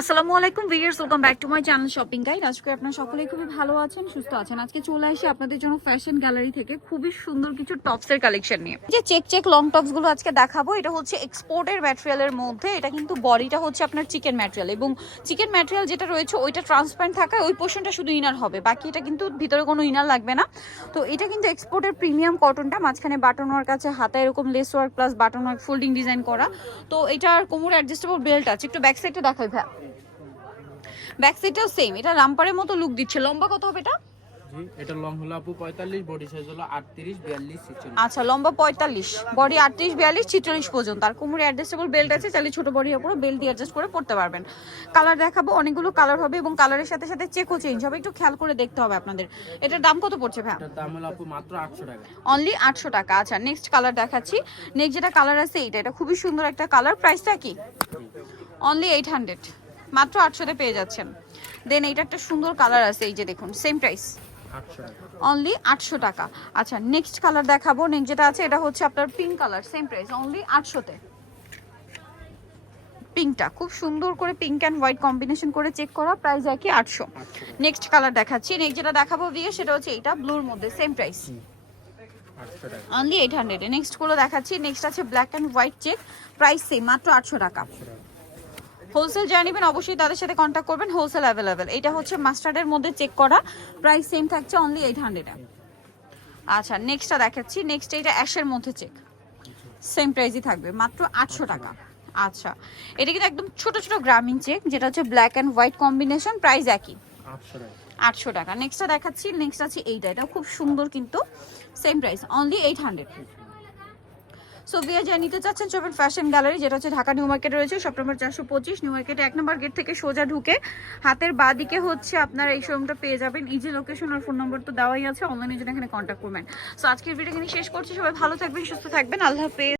আসসালামু আলাইকুম viewers, welcome back to my channel shopping guide. আজকে আপনারা সকলেই খুবই ভালো আছেন, সুস্থ আছেন। আজকে চলে আসি আপনাদের জন্য ফ্যাশন গ্যালারি থেকে খুবই সুন্দর কিছু টপসের কালেকশন নিয়ে। যে চেক চেক লং টপসগুলো আজকে দেখাবো, এটা হচ্ছে এক্সপোর্টের ম্যাটেরিয়ালের মধ্যে। এটা কিন্তু বডিটা হচ্ছে আপনার চিকেন ম্যাটেরিয়াল এবং চিকেন ম্যাটেরিয়াল যেটা রয়েছে, ওইটা ট্রান্সপারেন্ট থাকায় ওই পোর্শনটা শুধু ইনার হবে, বাকি এটা কিন্তু ভিতরে কোনো ইনার লাগবে না। তো এটা কিন্তু এক্সপোর্টের প্রিমিয়াম কটনটা, মাঝখানে বাটন ওয়ার্ক আছে, হাতে এরকম lace work plus button work folding design করা। তো এটার কোমর অ্যাডজাস্টেবল বেল্ট আছে, একটু ব্যাক সাইডটা দেখাই ভাই ব্যাক সাইডটাও সেম এটা রামপারের মতো লুক দিচ্ছে। লম্বা কত হবে এটা? জি এটা লং হলো আপু পঁয়তাল্লিশ বডি সাইজ হলো আটত্রিশ বিয়াল্লিশ ছিচল্লিশ। আচ্ছা লম্বা পঁয়তাল্লিশ বডি আটত্রিশ বিয়াল্লিশ ছিচল্লিশ পর্যন্ত। আর কোমরে অ্যাডজাস্টেবল বেল্ট আছে চাইলে ছোট বডি বেল্ট দিয়ে অ্যাডজাস্ট করে পড়তে পারবেন। কালার দেখাবো অনেকগুলো কালার হবে এবং কালারের সাথে সাথে চেকও চেঞ্জ হবে। একটু খেয়াল করে দেখতে হবে আপনাদের। এটার দাম কত পড়ছে ভাই এটার দাম হলো আপু মাত্র আটশো টাকা। অনলি আটশো টাকা। আচ্ছা নেক্সট কালার দেখাচ্ছি। নেক্সট যেটা কালার আছে এইটা এটা খুবই সুন্দর একটা কালার প্রাইসটা কি? অনলি এইট হান্ড্রেড মাত্র আটশোতে পেয়ে যাচ্ছেন। দেন এইটা একটা সুন্দর কালার আছে এই যে দেখুন সেম প্রাইস অনলি আটশো টাকা। আচ্ছা নেক্সট কালার দেখাবো। নেক্সট যেটা আছে এটা হচ্ছে আপনার pink colour same price only আটশোতে। পিঙ্কটা খুব সুন্দর করে পিঙ্ক অ্যান্ড হোয়াইট কম্বিনেশন করে চেক করা প্রাইস একই আটশো। নেক্সট কালার দেখাচ্ছি। নেক্সট যেটা দেখাবো দিয়ে সেটা হচ্ছে এইটা ব্লুর মধ্যে same price only eight hundred নেক্সটগুলো দেখাচ্ছি। নেক্সট আছে black and white check price same মাত্র আটশো টাকা। হোলসেল যারা নেবেন অবশ্যই তাদের সাথে কন্ট্যাক্ট করবেন হোলসেল অ্যাভেলেবেল এটা হচ্ছে মাস্টার্ডের মধ্যে চেক করা। প্রাইস সেম থাকছে অনলি এইট হান্ড্রেডে আচ্ছা নেক্সটটা দেখাচ্ছি। নেক্সট এইটা অ্যাশের মধ্যে চেক সেম প্রাইসই থাকবে মাত্র আটশো টাকা। আচ্ছা এটা কিন্তু একদম ছোট ছোট গ্রামীণ চেক যেটা হচ্ছে black and white combination price একই। আটশো টাকা। নেক্সটটা দেখাচ্ছি নেক্সট আছে এইটা। এটা খুব সুন্দর কিন্তু same price only eight hundred so Villa যা নিতে চাচ্ছেন চোপেন ফ্যাশন গ্যালারি, যেটা হচ্ছে ঢাকা নিউ মার্কেটে রয়েছে শপ নম্বর চারশো পঁচিশ। নিউ মার্কেটে এক নম্বর গেট থেকে সোজা ঢুকে হাতের বা দিকে হচ্ছে আপনারা এই শোরুমটা পেয়ে যাবেন। ইজি লোকেশন আর ফোন নম্বর তো দেওয়াই আছে অনলাইনে জন্য এখানে কন্ট্যাক্ট করবেন। সো আজকের ভিডিও এখানে শেষ করছি। সবাই ভালো থাকবেন, সুস্থ থাকবেন। আল্লাহ হাফেজ।